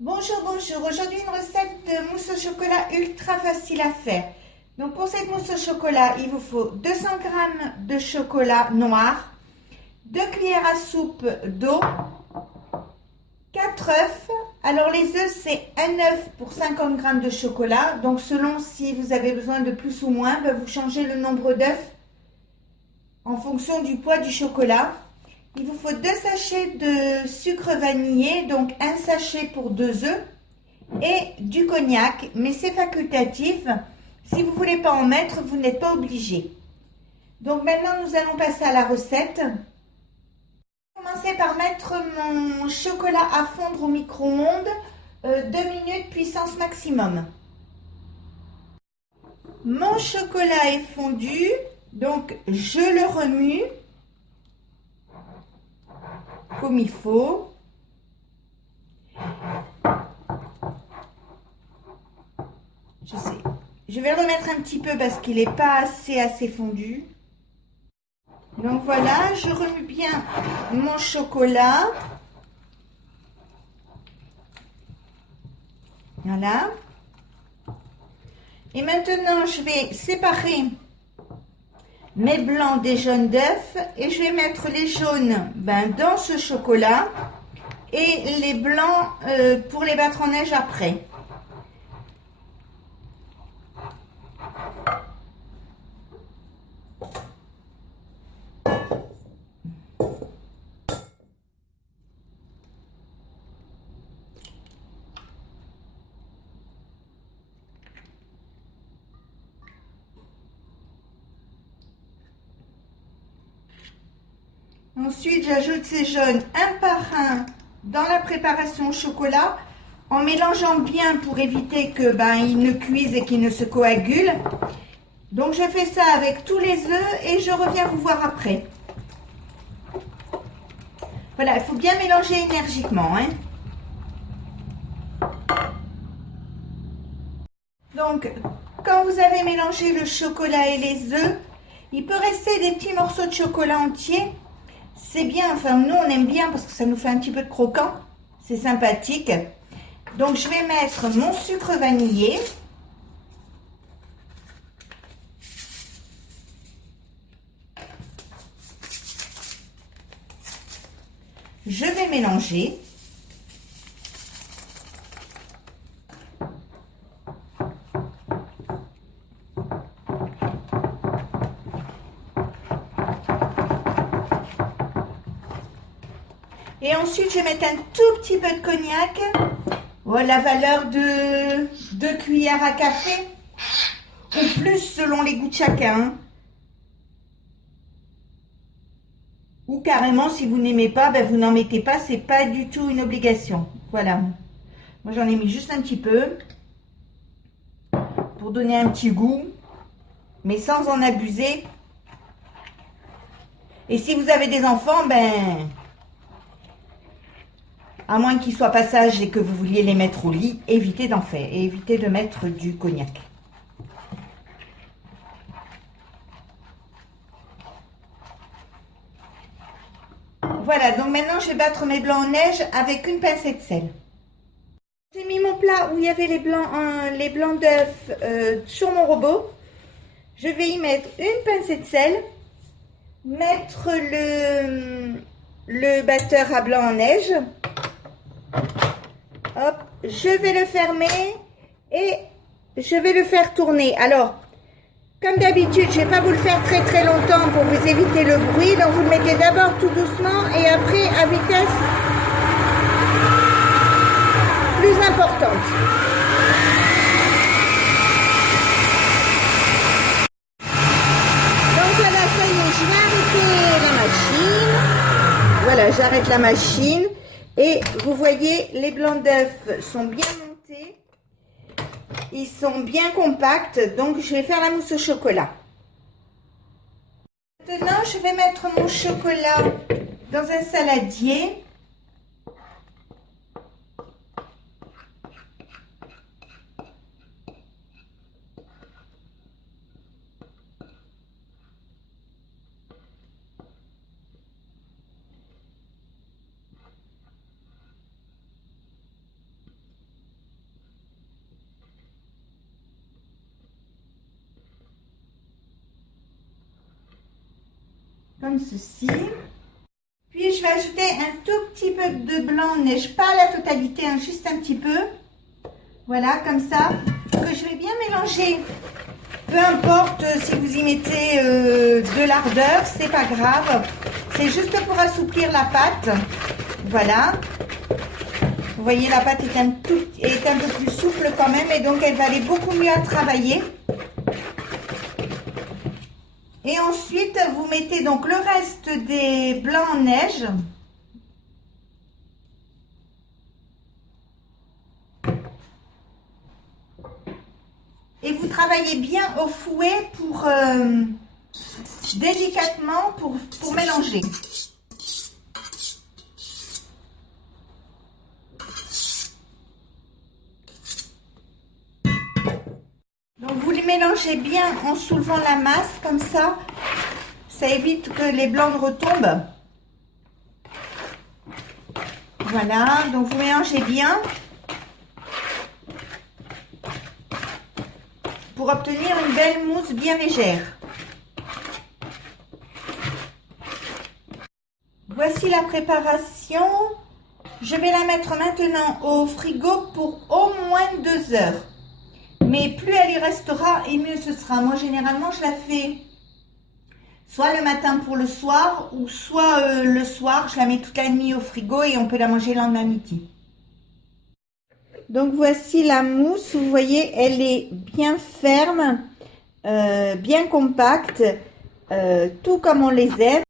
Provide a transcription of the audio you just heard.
Bonjour, bonjour. Aujourd'hui, une recette de mousse au chocolat ultra facile à faire. Donc, pour cette mousse au chocolat, il vous faut 200 g de chocolat noir, 2 cuillères à soupe d'eau, 4 œufs. Alors, les œufs, c'est un œuf pour 50 g de chocolat. Donc, selon si vous avez besoin de plus ou moins, vous changez le nombre d'œufs en fonction du poids du chocolat. Il vous faut 2 sachets de sucre vanillé, donc un sachet pour 2 œufs, et du cognac, mais c'est facultatif. Si vous ne voulez pas en mettre, vous n'êtes pas obligé. Donc maintenant, nous allons passer à la recette. Je vais commencer par mettre mon chocolat à fondre au micro-ondes, 2 minutes puissance maximum. Mon chocolat est fondu, donc je le remue comme il faut. Je sais. Je vais le remettre un petit peu parce qu'il n'est pas assez fondu. Donc voilà, je remue bien mon chocolat. Voilà. Et maintenant, je vais séparer mes blancs des jaunes d'œufs et je vais mettre les jaunes dans ce chocolat et les blancs pour les battre en neige après. Ensuite, j'ajoute ces jaunes un par un dans la préparation au chocolat en mélangeant bien pour éviter que ils ne cuisent et qu'ils ne se coagulent. Donc, je fais ça avec tous les œufs et je reviens vous voir après. Voilà, il faut bien mélanger énergiquement. Donc, quand vous avez mélangé le chocolat et les œufs, il peut rester des petits morceaux de chocolat entiers. C'est bien, enfin nous on aime bien parce que ça nous fait un petit peu de croquant. C'est sympathique. Donc je vais mettre mon sucre vanillé. Je vais mélanger. Et ensuite, je vais mettre un tout petit peu de cognac. Voilà, la valeur de 2 cuillères à café. Ou plus selon les goûts de chacun. Ou carrément, si vous n'aimez pas, vous n'en mettez pas. C'est pas du tout une obligation. Voilà. Moi, j'en ai mis juste un petit peu. Pour donner un petit goût. Mais sans en abuser. Et si vous avez des enfants, à moins qu'ils soient pas sages et que vous vouliez les mettre au lit, évitez d'en faire et évitez de mettre du cognac. Voilà, donc maintenant je vais battre mes blancs en neige avec une pincée de sel. J'ai mis mon plat où il y avait les blancs d'œufs sur mon robot. Je vais y mettre une pincée de sel, mettre le batteur à blanc en neige. Hop, je vais le fermer et je vais le faire tourner. Alors, comme d'habitude, je ne vais pas vous le faire très longtemps pour vous éviter le bruit. Donc, vous le mettez d'abord tout doucement et après à vitesse plus importante. Donc voilà, ça y est, je vais arrêter la machine. Voilà, j'arrête la machine. Et vous voyez, les blancs d'œufs sont bien montés. Ils sont bien compacts. Donc, je vais faire la mousse au chocolat. Maintenant, je vais mettre mon chocolat dans un saladier. comme ceci. Puis je vais ajouter un tout petit peu de blanc de neige, pas la totalité, hein, juste un petit peu. Voilà, comme ça, que je vais bien mélanger. Peu importe si vous y mettez de l'ardeur, c'est pas grave. C'est juste pour assouplir la pâte. Voilà. Vous voyez, la pâte est un peu plus souple quand même et donc elle va aller beaucoup mieux à travailler. Et ensuite, vous mettez donc le reste des blancs en neige. Et vous travaillez bien au fouet pour délicatement pour mélanger. Donc vous les mélangez bien en soulevant la masse comme ça. Ça évite que les blancs retombent. Voilà, donc vous mélangez bien pour obtenir une belle mousse bien légère. Voici la préparation. Je vais la mettre maintenant au frigo pour au moins 2 heures. Mais plus elle y restera et mieux ce sera. Moi, généralement, je la fais soit le matin pour le soir ou soit le soir. Je la mets toute la nuit au frigo et on peut la manger le lendemain midi. Donc, voici la mousse. Vous voyez, elle est bien ferme, bien compacte, tout comme on les aime.